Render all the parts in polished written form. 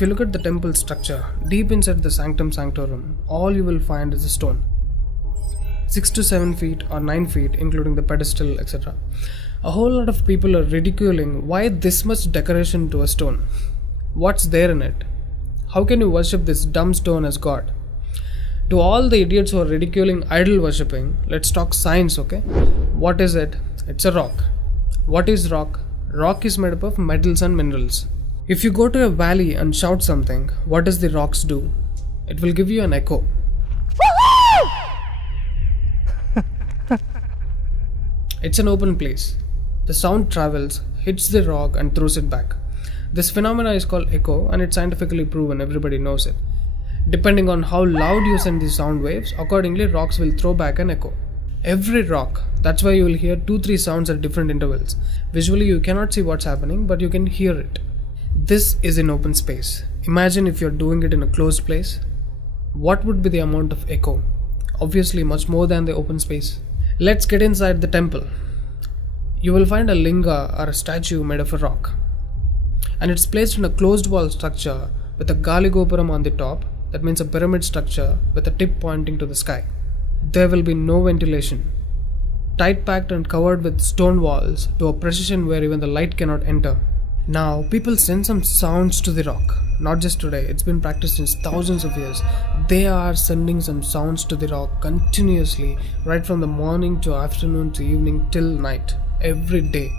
If you look at the temple structure, deep inside the sanctum sanctorum, all you will find is a stone. 6 to 7 feet or 9 feet, including the pedestal, etc. A whole lot of people are ridiculing why this much decoration to a stone. What's there in it? How can you worship this dumb stone as God? To all the idiots who are ridiculing idol worshipping, let's talk science, okay? What is it? It's a rock. What is rock? Rock is made up of metals and minerals. If you go to a valley and shout something, what does the rocks do? It will give you an echo. It's an open place. The sound travels, hits the rock and throws it back. This phenomena is called echo and it's scientifically proven, everybody knows it. Depending on how loud you send the sound waves, accordingly rocks will throw back an echo. Every rock, that's why you will hear 2-3 sounds at different intervals. Visually you cannot see what's happening, but you can hear it. This is in open space. Imagine if you're doing it in a closed place. What would be the amount of echo? Obviously much more than the open space. Let's get inside the temple. You will find a linga or a statue made of a rock. And it's placed in a closed wall structure with a Galigopuram on the top. That means a pyramid structure with a tip pointing to the sky. There will be no ventilation. Tight packed and covered with stone walls to a precision where even the light cannot enter. Now, people send some sounds to the rock. Not just today, it's been practiced since thousands of years. They are sending some sounds to the rock continuously, right from the morning to afternoon to evening till night, every day.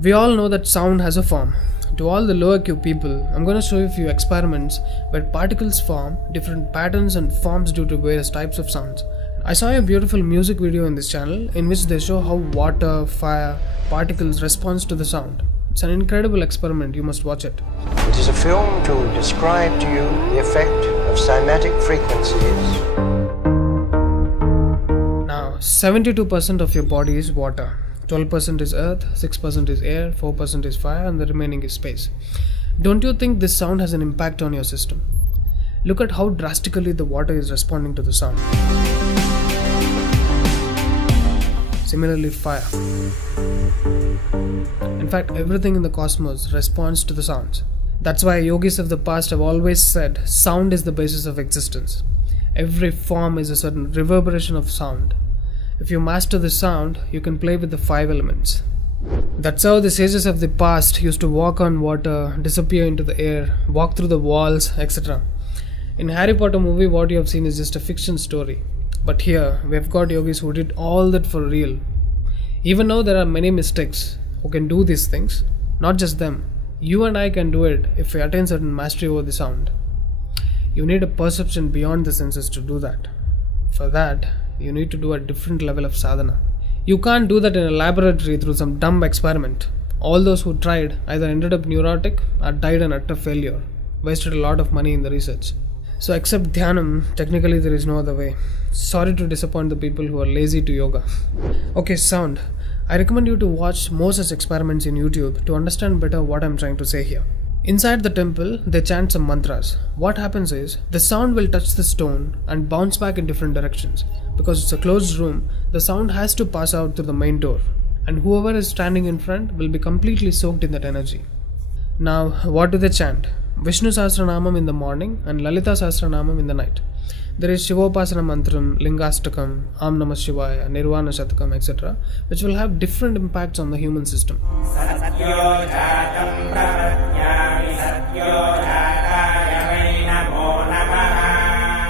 We all know that sound has a form. To all the lower Q people, I'm going to show you a few experiments where particles form different patterns and forms due to various types of sounds. I saw a beautiful music video in this channel in which they show how water, fire, particles respond to the sound. It's an incredible experiment, you must watch it. It is a film to describe to you the effect of cymatic frequencies. Now, 72% of your body is water. 12% is earth, 6% is air, 4% is fire and the remaining is space. Don't you think this sound has an impact on your system? Look at how drastically the water is responding to the sound. Similarly, fire. In fact, everything in the cosmos responds to the sounds. That's why yogis of the past have always said sound is the basis of existence. Every form is a certain reverberation of sound. If you master the sound, you can play with the 5 elements. That's how the sages of the past used to walk on water, disappear into the air, walk through the walls, etc. In Harry Potter movie, what you have seen is just a fiction story. But here, we have got yogis who did all that for real. Even though there are many mystics who can do these things, not just them, you and I can do it if we attain certain mastery over the sound. You need a perception beyond the senses to do that. For that, you need to do a different level of sadhana. You can't do that in a laboratory through some dumb experiment. All those who tried either ended up neurotic or died an utter failure, wasted a lot of money in the research. So except dhyanam, technically there is no other way. Sorry to disappoint the people who are lazy to yoga. Okay, sound. I recommend you to watch more such experiments in YouTube to understand better what I'm trying to say here. Inside the temple, they chant some mantras. What happens is, the sound will touch the stone and bounce back in different directions. Because it's a closed room, the sound has to pass out through the main door. And whoever is standing in front will be completely soaked in that energy. Now, what do they chant? Vishnu Sahasranamam in the morning and Lalita Sahasranamam in the night. There is Shivopasana Mantram, Lingastakam, Am Namah Shivaya, Nirvana Shatakam, etc., which will have different impacts on the human system.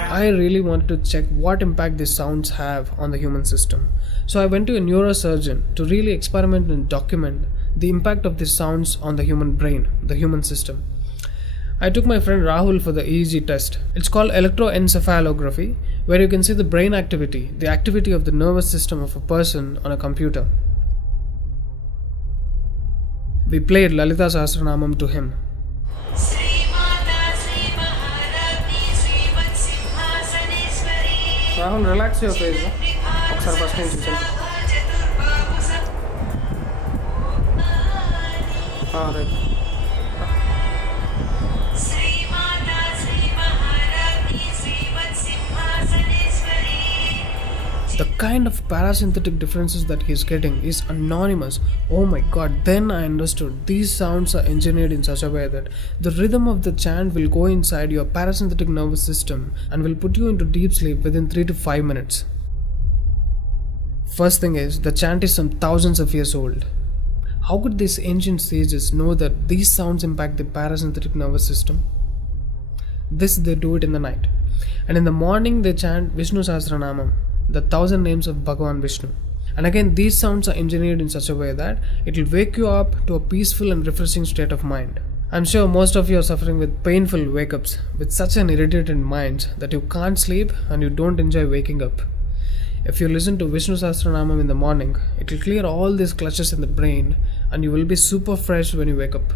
I really wanted to check what impact these sounds have on the human system. So I went to a neurosurgeon to really experiment and document the impact of these sounds on the human brain, the human system. I took my friend Rahul for the EEG test. It's called electroencephalography, where you can see the brain activity, the activity of the nervous system of a person on a computer. We played Lalita Sahasranamam to him. Rahul, relax your face. Right. The kind of parasympathetic differences that he's getting is anonymous. Oh my god, then I understood. These sounds are engineered in such a way that the rhythm of the chant will go inside your parasympathetic nervous system and will put you into deep sleep within 3 to 5 minutes. First thing is, the chant is some thousands of years old. How could these ancient sages know that these sounds impact the parasympathetic nervous system? They do it in the night. And in the morning they chant Vishnu Sahasranamam, the 1,000 names of Bhagavan Vishnu. And again, these sounds are engineered in such a way that it will wake you up to a peaceful and refreshing state of mind. I'm sure most of you are suffering with painful wake-ups, with such an irritated mind that you can't sleep and you don't enjoy waking up. If you listen to Vishnu Sahasranamam in the morning, it will clear all these clutches in the brain and you will be super fresh when you wake up.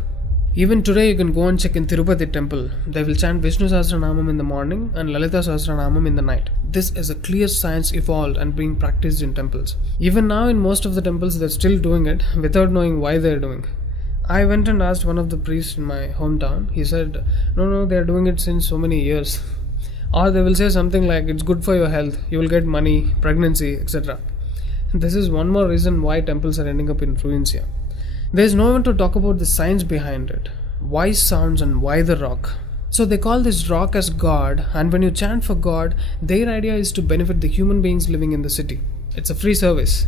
Even today you can go and check in Tirupati temple. They will chant Vishnu Sahasranamam in the morning and Lalita Sahasranamam in the night. This is a clear science evolved and being practiced in temples. Even now in most of the temples they're still doing it without knowing why they're doing. I went and asked one of the priests in my hometown. He said, no, they're doing it since so many years. Or they will say something like, it's good for your health, you will get money, pregnancy, etc. This is one more reason why temples are ending up in ruins here. There is no one to talk about the science behind it. Why sounds and why the rock? So they call this rock as God, and when you chant for God, their idea is to benefit the human beings living in the city. It's a free service.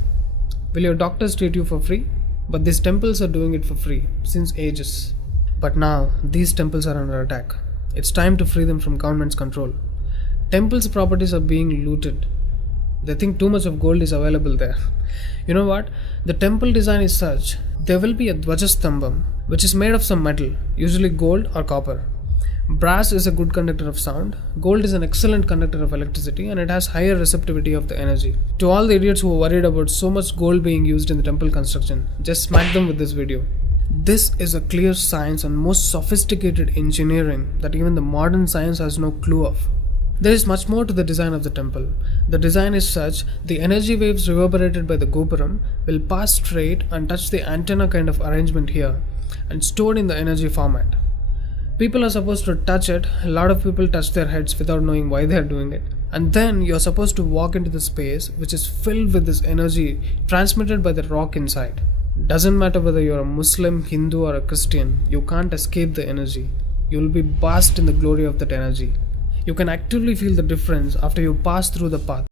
Will your doctors treat you for free? But these temples are doing it for free, since ages. But now, these temples are under attack. It's time to free them from government's control. Temples' properties are being looted. They think too much of gold is available there. You know what? The temple design is such, there will be a Dvajastambam, which is made of some metal, usually gold or copper. Brass is a good conductor of sound, gold is an excellent conductor of electricity, and it has higher receptivity of the energy. To all the idiots who are worried about so much gold being used in the temple construction, just smack them with this video. This is a clear science and most sophisticated engineering that even the modern science has no clue of. There is much more to the design of the temple. The design is such, the energy waves reverberated by the gopuram will pass straight and touch the antenna kind of arrangement here and stored in the energy format. People are supposed to touch it. A lot of people touch their heads without knowing why they are doing it. And then you are supposed to walk into the space which is filled with this energy transmitted by the rock inside. Doesn't matter whether you are a Muslim, Hindu or a Christian, you can't escape the energy. You will be basked in the glory of that energy. You can actively feel the difference after you pass through the path.